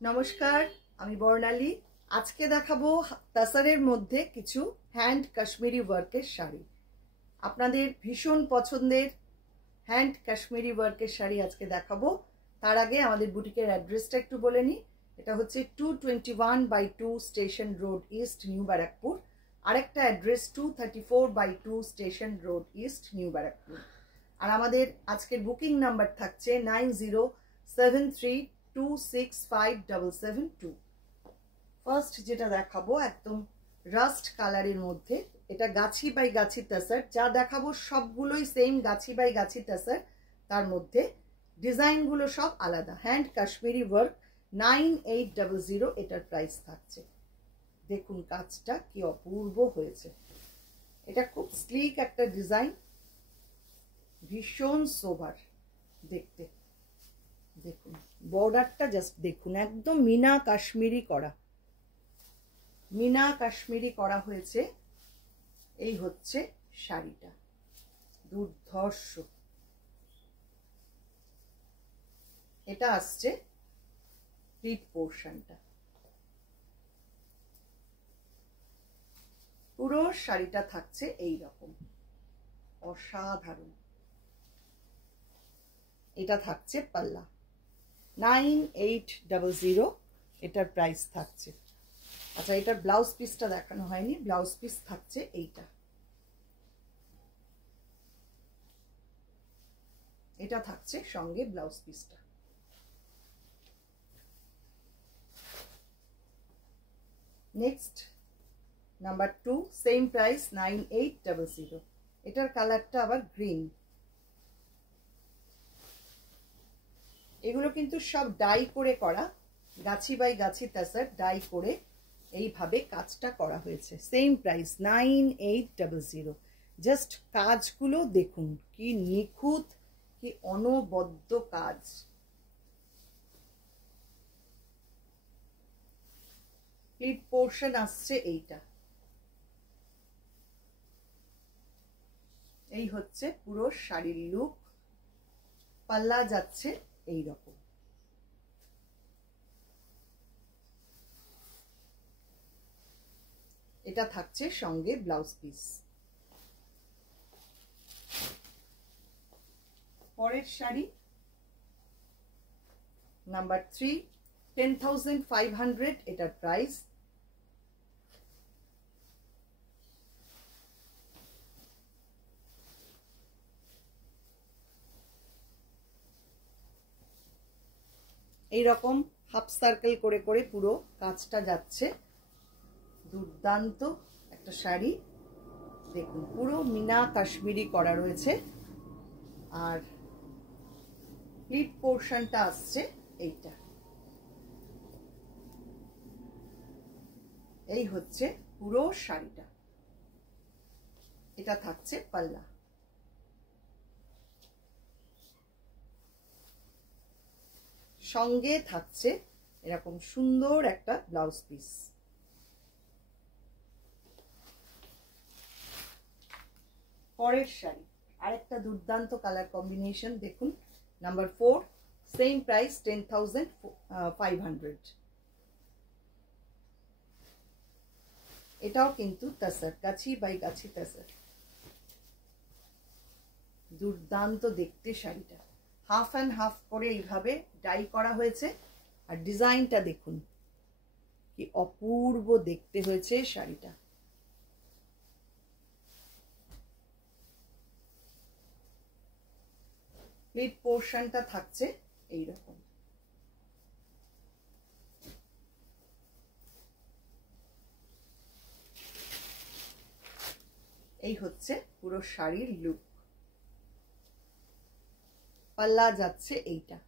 নমস্কার, আমি বর্ণালী। আজকে দেখাবো তাসারের মধ্যে কিছু হ্যান্ড কাশ্মীরি ওয়ার্কের শাড়ি। আপনাদের ভীষণ পছন্দের হ্যান্ড কাশ্মীরি ওয়ার্কের শাড়ি আজকে দেখাবো। তার আগে আমাদের বুটিকের অ্যাড্রেসটা একটু বলে নিই। এটা হচ্ছে 221/2 station road east, new Barrackpore. আরেকটা address 234/2 station road east, new Barrackpore. আর আমাদের আজকের বুকিং নাম্বার থাকছে 9073265772। ফার্স্ট যেটা দেখাবো একদম রাস্ট কালারের মধ্যে, এটা গাছি বাই গাছি তাসার। যা দেখাবো সবগুলোই সেম গাছি বাই গাছি তাসার, তার মধ্যে ডিজাইনগুলো সব আলাদা। হ্যান্ড কাশ্মীরি ওয়ার্ক 9800 এটার প্রাইস থাকছে। দেখুন কাজটা কি অপূর্ব হয়েছে। এটা খুব স্লিক একটা ডিজাইন, ভীষণ সোবার দেখতে। দেখুন বর্ডারটা জাস্ট দেখুন, একদম মিনা কাশ্মীরি করা, মিনা কাশ্মীরি করা হয়েছে। এই হচ্ছে শাড়িটা, দুর্ধর্ষ। এটা আসছে প্লিট পোর্শনটা। পুরো শাড়িটা থাকছে এই রকম, অসাধারণ। এটা থাকছে পাল্লা, 9800 এটার প্রাইস থাকছে। আচ্ছা, এটার ব্লাউজ পিসটা দেখানো হয়নি। ব্লাউজ পিস থাকছে এইটা। এটা থাকছে সঙ্গে ব্লাউজ পিসটা। Next number 2, same price 9800। এটার কালারটা আবার গ্রিন। এগুলো কিন্তু সব ডাই করে করা, গাছি বাই গাছি তাসার ডাই করে এইভাবে কাজটা করা হয়েছে। Same price 9800। জাস্ট কাজগুলো দেখুন কি নিখুঁত, কি অনবদ্য কাজ। প্লিট পোর্শন আসছে এইটা। এই হচ্ছে পুরো শাড়ির লুক। পাল্লা যাচ্ছে এই রকম। এটা থাকছে সঙ্গে ব্লাউজ পিস। পরের শাড়ি নাম্বার 3, 10,500 এটার প্রাইস। এইরকম হাফ সার্কেল করে করে পুরো কাজটা যাচ্ছে। দুর্দান্ত একটা শাড়ি। দেখুন পুরো মিনা কাশ্মীরি করা রয়েছে। আর প্লিট পোর্শনটা আসছে এইটা। এই হচ্ছে পুরো শাড়িটা। এটা থাকছে পাল্লা। সঙ্গে থাকছে এরকম সুন্দর একটা ব্লাউজ পিস। পরের শাড়ি আরেকটা দুর্দান্ত কালার কম্বিনেশন দেখুন, নাম্বার 4, সেম প্রাইস 10,500। এটাও কিন্তু তাসার, গাছি বাই গাছি তাসার। দুর্দান্ত দেখতে শাড়িটা। হাফ অ্যান্ড হাফ করে এইভাবে ডাই করা হয়েছে। আর ডিজাইনটা দেখুন কি অপূর্ব দেখতে হয়েছে শাড়িটা। প্লিট পোর্শনটা থাকছে এইরকম। এই হচ্ছে পুরো শাড়ির লুক। পাল্লা যাচ্ছে এইটা।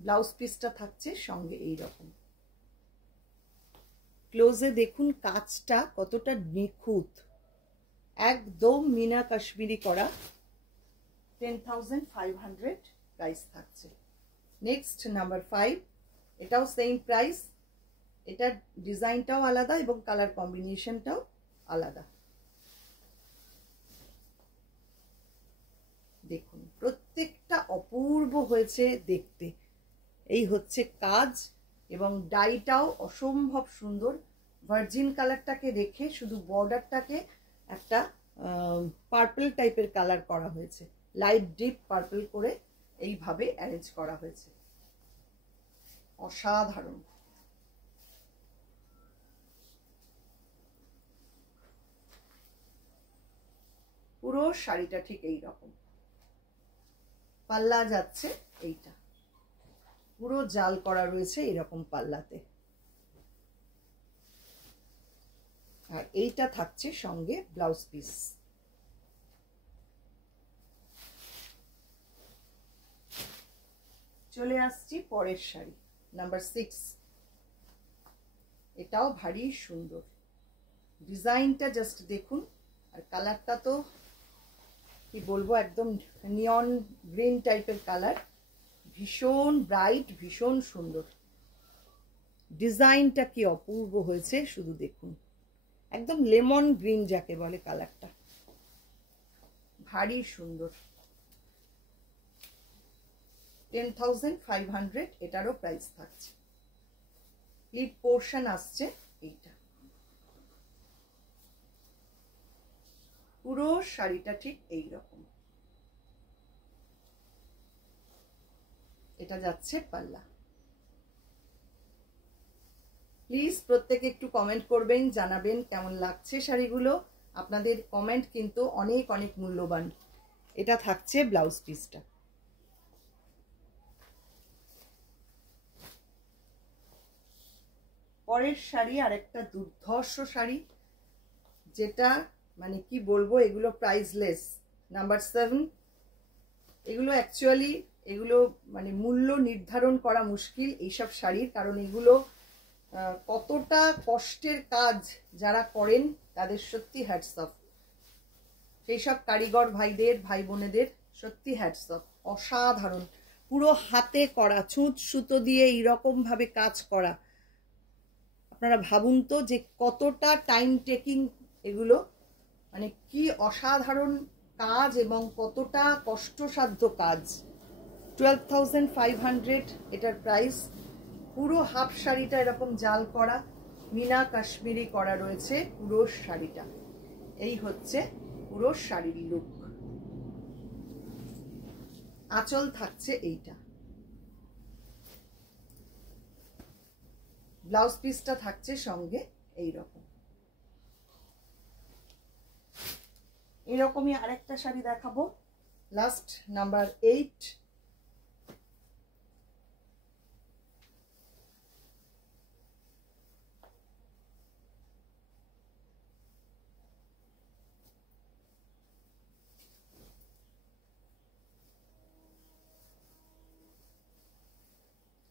ব্লাউজ পিসটা থাকছে সঙ্গে এইরকম। ক্লোজে দেখুন কাজটা কতটা নিখুঁত, একদম মিনা কাশ্মীরি করা। 10,500 প্রাইস থাকছে। নেক্সট নাম্বার 5, এটাও সেম প্রাইস। এটার ডিজাইনটাও আলাদা এবং কালার কম্বিনেশনটাও আলাদা। দেখুন প্রত্যেকটা অপূর্ব হয়েছে দেখতে। এই হচ্ছে কাজ, এবং ডাইটাও অসম্ভব সুন্দর। ভার্জিন কালারটাকে রেখে শুধু বর্ডারটাকে একটা পার্পল টাইপের কালার করা হয়েছে, লাইট ডিপ পার্পল করে এইভাবে অ্যারেঞ্জ করা হয়েছে। অসাধারণ। পুরো শাড়িটা ঠিক এই রকম, পাল্লা যাচ্ছে এইটা, পুরো জাল করা রয়েছে এরকম পাল্লাতে। আর এইটা থাকছে সঙ্গে ব্লাউজ পিস। চলে আসছি পরের শাড়ি, নাম্বার 6। এটাও ভারী সুন্দর, ডিজাইনটা জাস্ট দেখুন। আর কালারটা তো কি বলবো, একদম নিয়ন গ্রিন টাইপের কালার, ভীষণ ব্রাইট, ভীষণ সুন্দর। ডিজাইনটা কি অপূর্ব হয়েছে শুধু দেখুন, একদম লেমন গ্রিন যাকে বলে কালারটা, ভারী সুন্দর। 10,500 এটারও প্রাইস থাকছে। লিড পোর্শন আসছে এইটা। পুরো শাড়িটা ঠিক এই রকম। এটা যাচ্ছে পাল্লা। প্লিজ প্রত্যেকে একটু কমেন্ট করবেন, জানাবেন কেমন লাগছে শাড়িগুলো। আপনাদের কমেন্ট কিন্তু অনেক অনেক মূল্যবান। এটা থাকছে ব্লাউজ পিসটা। পরের শাড়ি আরেকটা দুর্ধর্ষ শাড়ি, যেটা মানে কি বলবো, এগুলো প্রাইসলেস। নাম্বার 7। এগুলো অ্যাকচুয়ালি এগুলো মানে মূল্য নির্ধারণ করা মুশকিল এইসব শাড়ির, কারণ এগুলো কতটা কষ্টের কাজ যারা করেন তাদের সত্যি হ্যাটস অফ। সেই সব কারিগর ভাইদের, ভাই বোনেদের সত্যি হ্যাটস অফ। অসাধারণ, পুরো হাতে করা, ছুঁচ সুতো দিয়ে এইরকম ভাবে কাজ করা। আপনারা ভাবুন তো যে কতটা টাইম টেকিং এগুলো, মানে কি অসাধারণ কাজ এবং কতটা কষ্টসাধ্য কাজ। 12,500 এটার প্রাইস। পুরো হাফ শাড়িটা এরকম জাল করা, মিনা কাশ্মীরি করা রয়েছে পুরো শাড়িটা। এই হচ্ছে পুরো শাড়ির লুক। আঁচল থাকছে এইটা, ব্লাউজ পিসটা থাকছে সঙ্গে এইরকম। এরকমই আরেকটা শাড়ি দেখাবো, লাস্ট নাম্বার 8।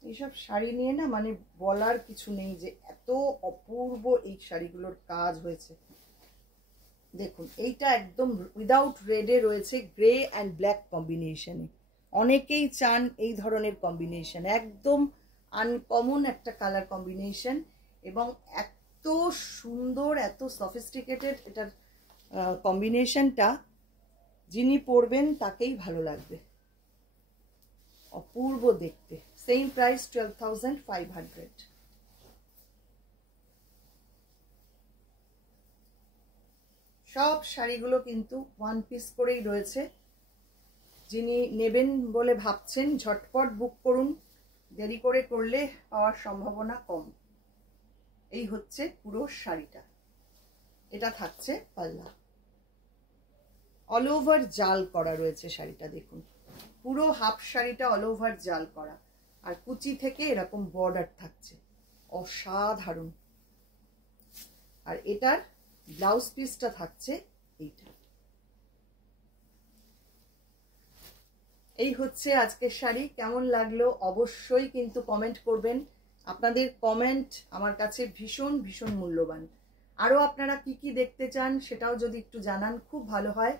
এইসব শাড়ি নিয়ে না মানে বলার কিছু নেই যে এত অপূর্ব এই শাড়িগুলোর কাজ হয়েছে। দেখুন এইটা একদম উইদাউট রেডে রয়েছে, গ্রে অ্যান্ড ব্ল্যাক কম্বিনেশনে। অনেকেই চান এই ধরনের কম্বিনেশন, একদম আনকমন একটা কালার কম্বিনেশন, এবং এত সুন্দর, এত সফিস্টিকেটেড এটার কম্বিনেশনটা, যিনি পরবেন তাকেই ভালো লাগবে। অপূর্ব দেখতে। Same price 12,500। সব শাড়িগুলো কিন্তু ওয়ান পিস করেই রয়েছে। যিনি নেবেন বলে ভাবছেন ঝটপট বুক করুন, দেরি করে করলে পাওয়ার সম্ভাবনা কম। এই হচ্ছে পুরো শাড়িটা। এটা থাকছে পাল্লা। অল ওভার জাল করা রয়েছে শাড়িটা, দেখুন পুরো হাফ শাড়িটা অল ওভার জাল করা, আর কুচি থেকে এরকম বর্ডার থাকছে, অসাধারণ। আর এটার ব্লাউজ পিসটা থাকছে এইটা। এই হচ্ছে আজকের শাড়ি। কেমন লাগলো অবশ্যই কিন্তু কমেন্ট করবেন। আপনাদের কমেন্ট আমার কাছে ভীষণ ভীষণ মূল্যবান। আরও আপনারা কি কি দেখতে চান সেটাও যদি একটু জানান খুব ভালো হয়।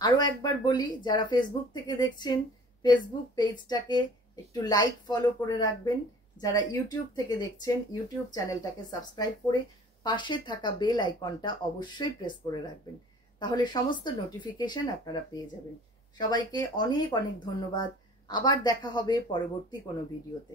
আরও একবার বলি, যারা ফেসবুক থেকে দেখছেন ফেসবুক পেজটাকে একটু লাইক ফলো করে রাখবেন। যারা ইউটিউব থেকে দেখছেন ইউটিউব চ্যানেলটাকে সাবস্ক্রাইব করে পাশে থাকা বেল আইকনটা অবশ্যই প্রেস করে রাখবেন, তাহলে সমস্ত নোটিফিকেশন আপনারা পেয়ে যাবেন। সবাইকে অনেক অনেক ধন্যবাদ। আবার দেখা হবে পরবর্তী কোনো ভিডিওতে।